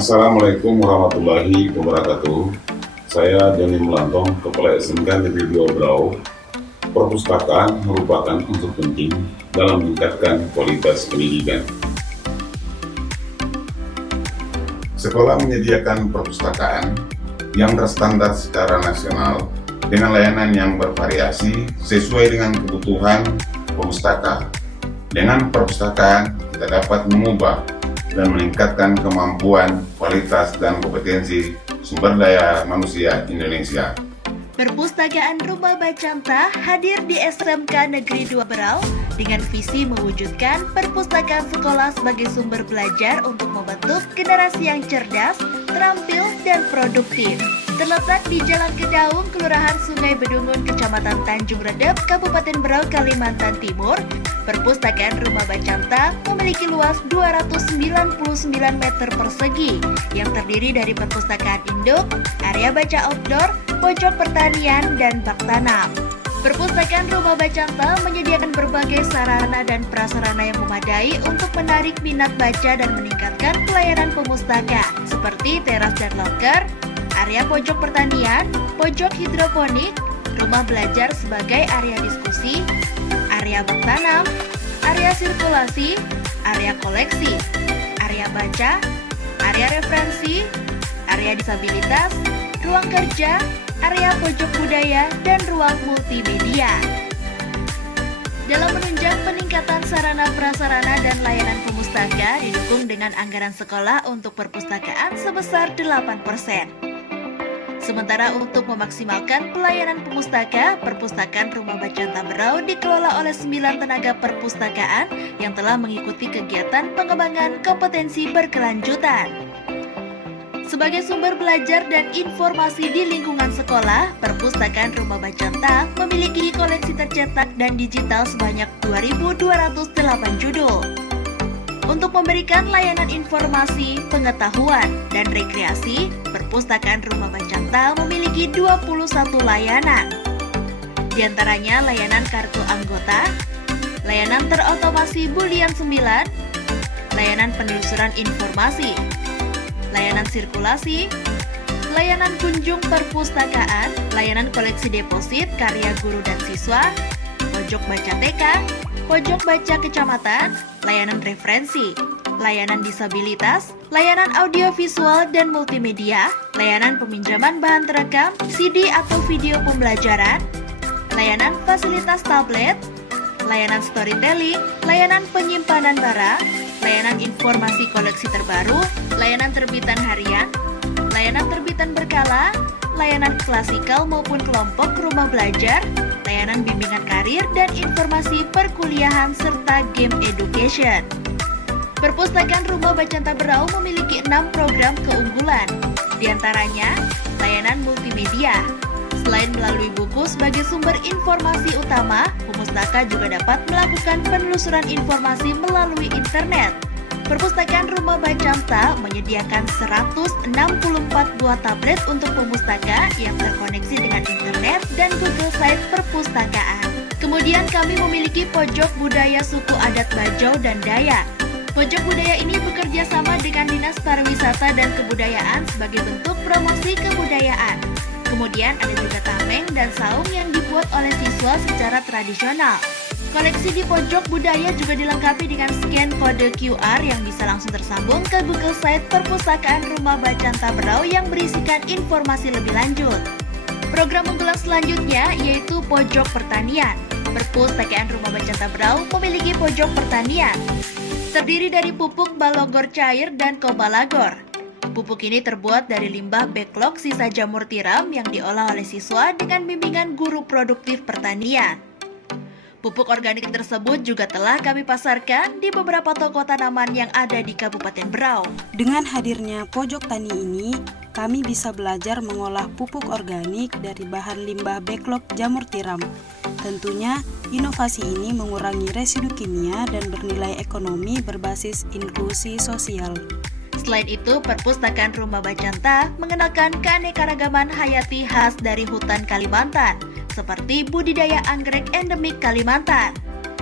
Assalamualaikum warahmatullahi wabarakatuh. Saya Joni Melantong, Kepala SMK Negeri 2 Berau. Perpustakaan merupakan unsur penting dalam meningkatkan kualitas pendidikan. Sekolah menyediakan perpustakaan yang berstandar secara nasional dengan layanan yang bervariasi sesuai dengan kebutuhan pemustaka. Dengan perpustakaan, kita dapat mengubah dan meningkatkan kemampuan, kualitas, dan kompetensi sumber daya manusia Indonesia. Perpustakaan Rumah Bacanta hadir di SMK Negeri 2 Berau dengan visi mewujudkan perpustakaan sekolah sebagai sumber belajar untuk membentuk generasi yang cerdas, terampil, dan produktif. Terletak di Jalan Kedaung, Kelurahan Sungai Bedungun, Kecamatan Tanjung Redep, Kabupaten Berau, Kalimantan Timur, Perpustakaan Rumah Bacanta memiliki luas 299 meter persegi yang terdiri dari perpustakaan induk, area baca outdoor, pojok pertanian, dan bak tanam. Perpustakaan Rumah Bacanta menyediakan berbagai sarana dan prasarana yang memadai untuk menarik minat baca dan meningkatkan pelayanan pemustaka, seperti teras dan loker, area pojok pertanian, pojok hidroponik, rumah belajar sebagai area diskusi, area bak tanam, area sirkulasi, area koleksi, area baca, area referensi, area disabilitas, ruang kerja, area pojok budaya, dan ruang multimedia. Dalam menunjang peningkatan sarana prasarana dan layanan pemustaka didukung dengan anggaran sekolah untuk perpustakaan sebesar 8%. Sementara untuk memaksimalkan pelayanan pemustaka, Perpustakaan Rumah Bacanta Berau dikelola oleh 9 tenaga perpustakaan yang telah mengikuti kegiatan pengembangan kompetensi berkelanjutan. Sebagai sumber belajar dan informasi di lingkungan sekolah, Perpustakaan Rumah Bacanta memiliki koleksi tercetak dan digital sebanyak 2.208 judul. Untuk memberikan layanan informasi, pengetahuan, dan rekreasi, Perpustakaan Rumah Bacanta memiliki 21 layanan. Di antaranya layanan kartu anggota, layanan terotomasi Bulian 9, layanan penelusuran informasi, layanan sirkulasi, layanan kunjung perpustakaan, layanan koleksi deposit karya guru dan siswa, pojok baca TK, pojok baca kecamatan, layanan referensi, layanan disabilitas, layanan audiovisual dan multimedia, layanan peminjaman bahan terekam, CD atau video pembelajaran, layanan fasilitas tablet, layanan storytelling, layanan penyimpanan barang, layanan informasi koleksi terbaru, layanan terbitan harian, layanan terbitan berkala, layanan klasikal maupun kelompok rumah belajar, layanan bimbingan karir dan informasi perkuliahan serta game education. Perpustakaan Rumah Bacanta Berau memiliki 6 program keunggulan, di antaranya layanan multimedia. Selain melalui buku sebagai sumber informasi utama, pemustaka juga dapat melakukan penelusuran informasi melalui internet. Perpustakaan Rumah Bacanta menyediakan 164 buah tablet untuk pemustaka yang terkoneksi dengan internet dan Google Site perpustakaan. Kemudian kami memiliki pojok budaya suku adat Bajau dan Dayak. Pojok budaya ini bekerja sama dengan Dinas Pariwisata dan Kebudayaan sebagai bentuk promosi kebudayaan. Kemudian ada juga tameng dan saung yang dibuat oleh siswa secara tradisional. Koleksi di pojok budaya juga dilengkapi dengan scan kode QR yang bisa langsung tersambung ke Google Site Perpustakaan Rumah Bacanta Berau yang berisikan informasi lebih lanjut. Program unggulan selanjutnya yaitu pojok pertanian. Perpustakaan Rumah Bacanta Berau memiliki pojok pertanian. Terdiri dari pupuk balogor cair dan kobalagor. Pupuk ini terbuat dari limbah backlog sisa jamur tiram yang diolah oleh siswa dengan bimbingan guru produktif pertanian. Pupuk organik tersebut juga telah kami pasarkan di beberapa toko tanaman yang ada di Kabupaten Berau. Dengan hadirnya pojok tani ini, kami bisa belajar mengolah pupuk organik dari bahan limbah backlog jamur tiram. Tentunya, inovasi ini mengurangi residu kimia dan bernilai ekonomi berbasis inklusi sosial. Selain itu, Perpustakaan Rumah Bacanta mengenalkan keanekaragaman hayati khas dari hutan Kalimantan, seperti budidaya anggrek endemik Kalimantan.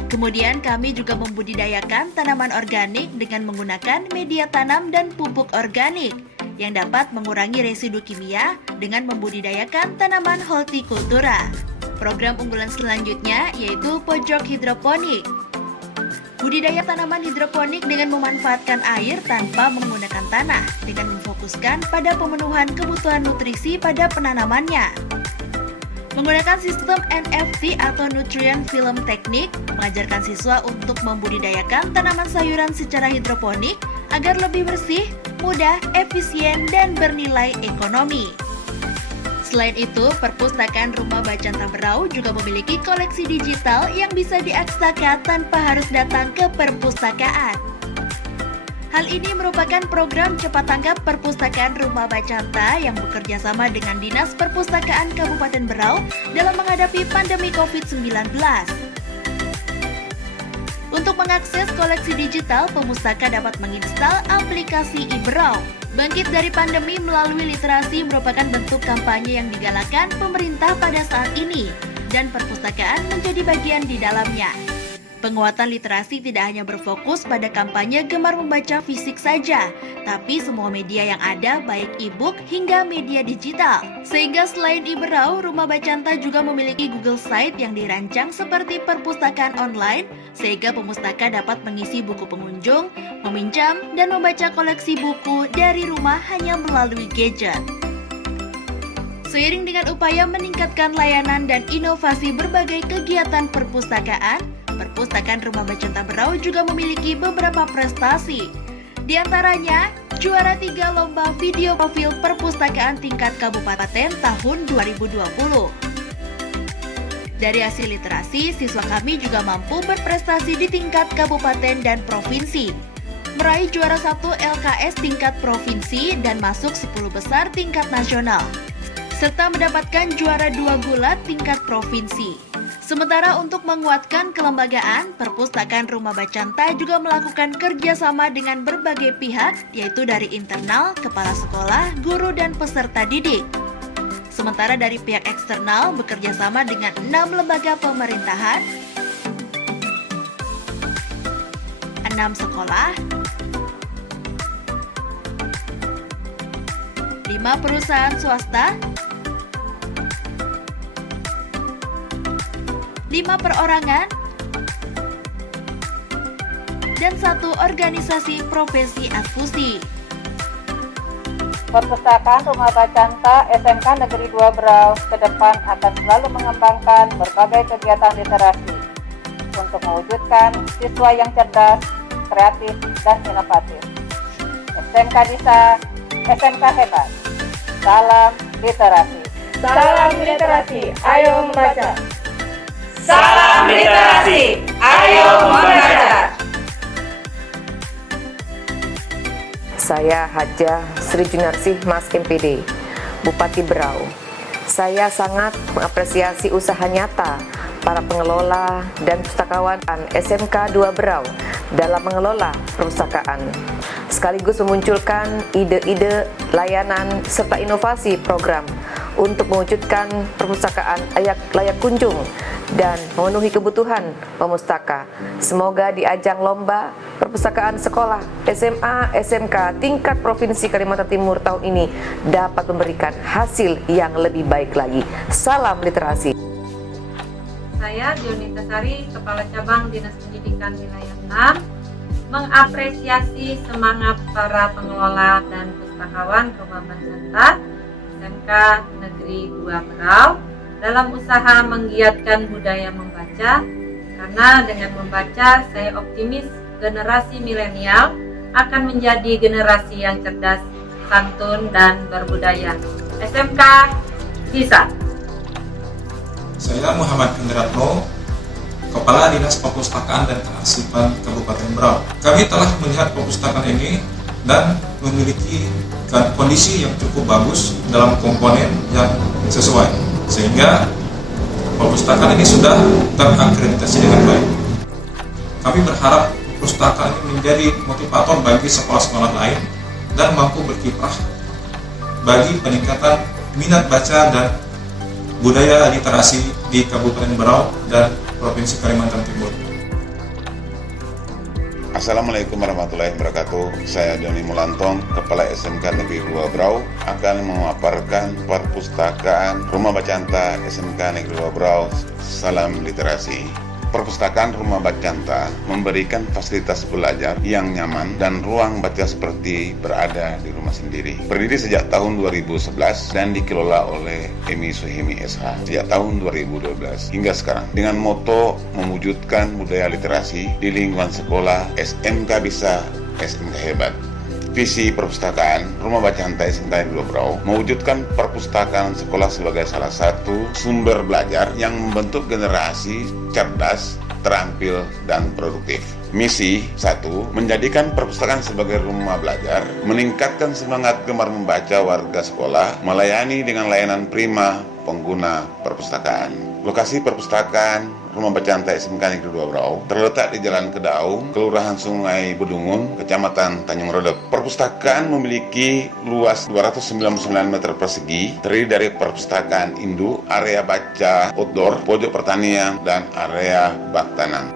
Kemudian kami juga membudidayakan tanaman organik dengan menggunakan media tanam dan pupuk organik yang dapat mengurangi residu kimia dengan membudidayakan tanaman hortikultura. Program unggulan selanjutnya yaitu pojok hidroponik. Budidaya tanaman hidroponik dengan memanfaatkan air tanpa menggunakan tanah dengan memfokuskan pada pemenuhan kebutuhan nutrisi pada penanamannya. Menggunakan sistem NFT atau Nutrient Film Technique mengajarkan siswa untuk membudidayakan tanaman sayuran secara hidroponik agar lebih bersih, mudah, efisien, dan bernilai ekonomi. Selain itu, Perpustakaan Rumah Bacanta Berau juga memiliki koleksi digital yang bisa diakses tanpa harus datang ke perpustakaan. Hal ini merupakan program cepat tanggap Perpustakaan Rumah Bacanta yang bekerja sama dengan Dinas Perpustakaan Kabupaten Berau dalam menghadapi pandemi COVID-19. Untuk mengakses koleksi digital, pemustaka dapat menginstal aplikasi iBerau. Bangkit dari pandemi melalui literasi merupakan bentuk kampanye yang digalakkan pemerintah pada saat ini, dan perpustakaan menjadi bagian di dalamnya. Penguatan literasi tidak hanya berfokus pada kampanye gemar membaca fisik saja, tapi semua media yang ada, baik e-book hingga media digital. Sehingga selain iBerau, Rumah Bacanta juga memiliki Google Site yang dirancang seperti perpustakaan online, sehingga pemustaka dapat mengisi buku pengunjung, meminjam, dan membaca koleksi buku dari rumah hanya melalui gadget. Seiring dengan upaya meningkatkan layanan dan inovasi berbagai kegiatan perpustakaan, Perpustakaan Rumah Bacanta Berau juga memiliki beberapa prestasi. Di antaranya, juara 3 lomba video profil perpustakaan tingkat kabupaten tahun 2020. Dari hasil literasi, siswa kami juga mampu berprestasi di tingkat kabupaten dan provinsi, meraih juara 1 LKS tingkat provinsi dan masuk 10 besar tingkat nasional, serta mendapatkan juara 2 gulat tingkat provinsi. Sementara untuk menguatkan kelembagaan, Perpustakaan Rumah Bacanta juga melakukan kerjasama dengan berbagai pihak, yaitu dari internal, kepala sekolah, guru, dan peserta didik. Sementara dari pihak eksternal bekerja sama dengan 6 lembaga pemerintahan, 6 sekolah, 5 perusahaan swasta, 5 perorangan, dan 1 organisasi profesi advosi. Perpustakaan Rumah Bacanta SMK Negeri 2 Berau ke depan akan selalu mengembangkan berbagai kegiatan literasi untuk mewujudkan siswa yang cerdas, kreatif, dan inovatif. SMK bisa, SMK hebat. Salam literasi. Salam literasi, ayo membaca. Salam literasi, ayo membaca. Saya Hajah Sri Junarsih Mas MPD, Bupati Berau. Saya sangat mengapresiasi usaha nyata para pengelola dan pustakawan SMK 2 Berau dalam mengelola perpustakaan, sekaligus memunculkan ide-ide layanan serta inovasi program untuk mewujudkan perpustakaan layak kunjung dan memenuhi kebutuhan pemustaka. Semoga di ajang lomba perpustakaan sekolah SMA, SMK tingkat Provinsi Kalimantan Timur tahun ini dapat memberikan hasil yang lebih baik lagi. Salam literasi. Saya Dionita Sari, Kepala Cabang Dinas Pendidikan Wilayah 6, mengapresiasi semangat para pengelola dan pustakawan Rumah Bacanta SMK Negeri 2 Berau dalam usaha menggiatkan budaya membaca, karena dengan membaca saya optimis generasi milenial akan menjadi generasi yang cerdas, santun, dan berbudaya. SMK bisa. Saya Muhammad Indratno, Kepala Dinas Perpustakaan dan Kearsipan Kabupaten Berau. Kami telah melihat perpustakaan ini dan memiliki kondisi yang cukup bagus dalam komponen yang sesuai, sehingga perpustakaan ini sudah terakreditasi dengan baik. Kami berharap perpustakaan ini menjadi motivator bagi sekolah-sekolah lain dan mampu berkiprah bagi peningkatan minat baca dan budaya literasi di Kabupaten Berau dan Provinsi Kalimantan Timur. Assalamualaikum warahmatullahi wabarakatuh. Saya Joni Mulantong, Kepala SMK Negeri 2 Brau, akan memaparkan perpustakaan Rumah Bacanta SMK Negeri 2 Brau. Salam literasi. Perpustakaan Rumah Bacanta memberikan fasilitas belajar yang nyaman dan ruang baca seperti berada di rumah sendiri. Berdiri sejak tahun 2011 dan dikelola oleh Emi Suhemi SH sejak tahun 2012 hingga sekarang. Dengan moto mewujudkan budaya literasi di lingkungan sekolah, SMK bisa, SMK hebat. Visi perpustakaan Rumah Bacanta SMK Negeri 2 Brau mewujudkan perpustakaan sekolah sebagai salah satu sumber belajar yang membentuk generasi cerdas, terampil, dan produktif. Misi 1. Menjadikan perpustakaan sebagai rumah belajar, meningkatkan semangat gemar membaca warga sekolah, melayani dengan layanan prima pengguna perpustakaan. Lokasi perpustakaan Rumah Bacanta SMK Negeri 2 Brau terletak di Jalan Kedaung, Kelurahan Sungai Bedungun, Kecamatan Tanjung Redep. Perpustakaan memiliki luas 299 meter persegi, terdiri dari perpustakaan induk, area baca outdoor, pojok pertanian, dan area bak tanam.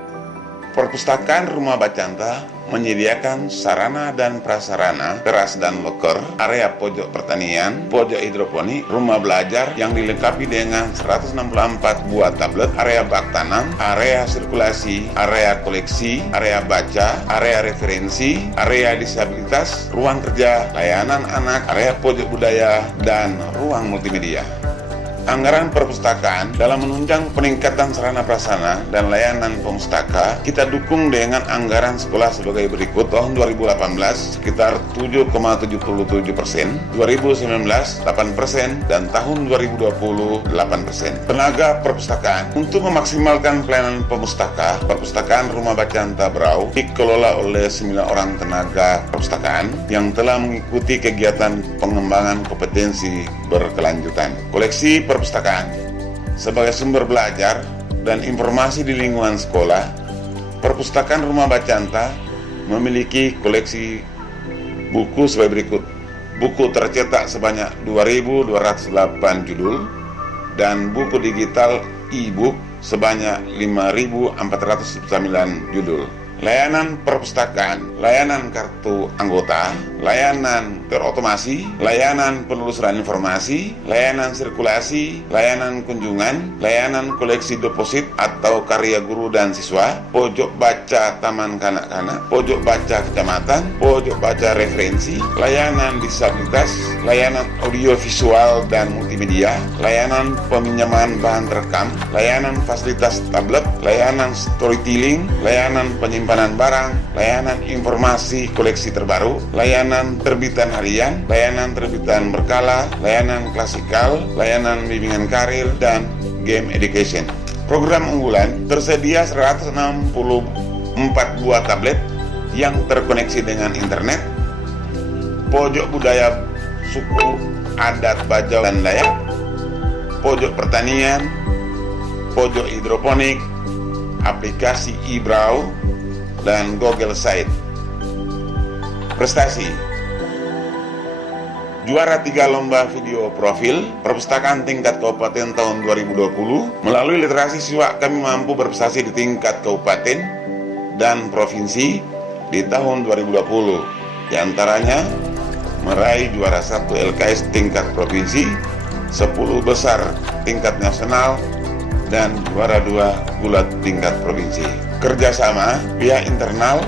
Perpustakaan Rumah Bacanta menyediakan sarana dan prasarana, teras dan loker, area pojok pertanian, pojok hidroponik, rumah belajar yang dilengkapi dengan 164 buah tablet, area bak tanam, area sirkulasi, area koleksi, area baca, area referensi, area disabilitas, ruang kerja, layanan anak, area pojok budaya, dan ruang multimedia. Anggaran perpustakaan dalam menunjang peningkatan sarana prasarana dan layanan pemustaka kita dukung dengan anggaran sekolah sebagai berikut. Tahun 2018 sekitar 7,77%, 2019 8%, dan tahun 2020 8%. Tenaga perpustakaan untuk memaksimalkan pelayanan pemustaka, perpustakaan Rumah Bacanta Brau dikelola oleh 9 orang tenaga perpustakaan yang telah mengikuti kegiatan pengembangan kompetensi berkelanjutan. Koleksi perpustakaan sebagai sumber belajar dan informasi di lingkungan sekolah, perpustakaan Rumah Bacanta memiliki koleksi buku sebagai berikut. Buku tercetak sebanyak 2.208 judul dan buku digital e-book sebanyak 5.409 judul. Layanan perpustakaan, layanan kartu anggota, layanan terotomasi, layanan penelusuran informasi, layanan sirkulasi, layanan kunjungan, layanan koleksi deposit atau karya guru dan siswa, pojok baca taman kanak-kanak, pojok baca kecamatan, pojok baca referensi, layanan disabilitas, layanan audiovisual dan multimedia, layanan peminjaman bahan terekam, layanan fasilitas tablet, layanan storytelling, layanan penyimpanan barang, layanan informasi koleksi terbaru, layanan terbitan harian, layanan terbitan berkala, layanan klasikal, layanan bimbingan karir, dan game education. Program unggulan tersedia 164 buah tablet yang terkoneksi dengan internet, pojok budaya suku, adat, Bajau, dan Dayak, pojok pertanian, pojok hidroponik, aplikasi e-Brau, dan Google Site. Prestasi: juara 3 lomba video profil perpustakaan tingkat kabupaten tahun 2020. Melalui literasi siswa kami mampu berprestasi di tingkat kabupaten dan provinsi di tahun 2020. Di antaranya meraih juara 1 LKS tingkat provinsi, 10 besar tingkat nasional, dan juara 2 gulat tingkat provinsi. Kerjasama pihak internal,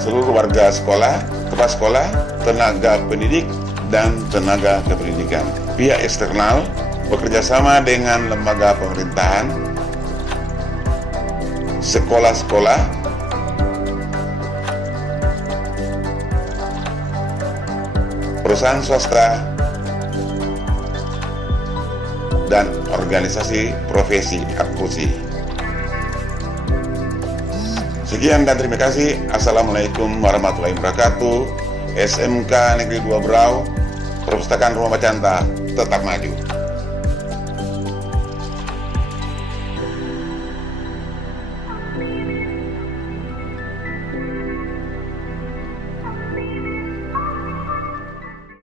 seluruh warga sekolah, kepala sekolah, tenaga pendidik, dan tenaga kependidikan. Pihak eksternal bekerjasama dengan lembaga pemerintahan, sekolah-sekolah, perusahaan swasta, dan organisasi profesi advokasi. Sekian dan terima kasih. Assalamualaikum warahmatullahi wabarakatuh. SMK Negeri 2 Brau, Perpustakaan Rumah Bacanta tetap maju.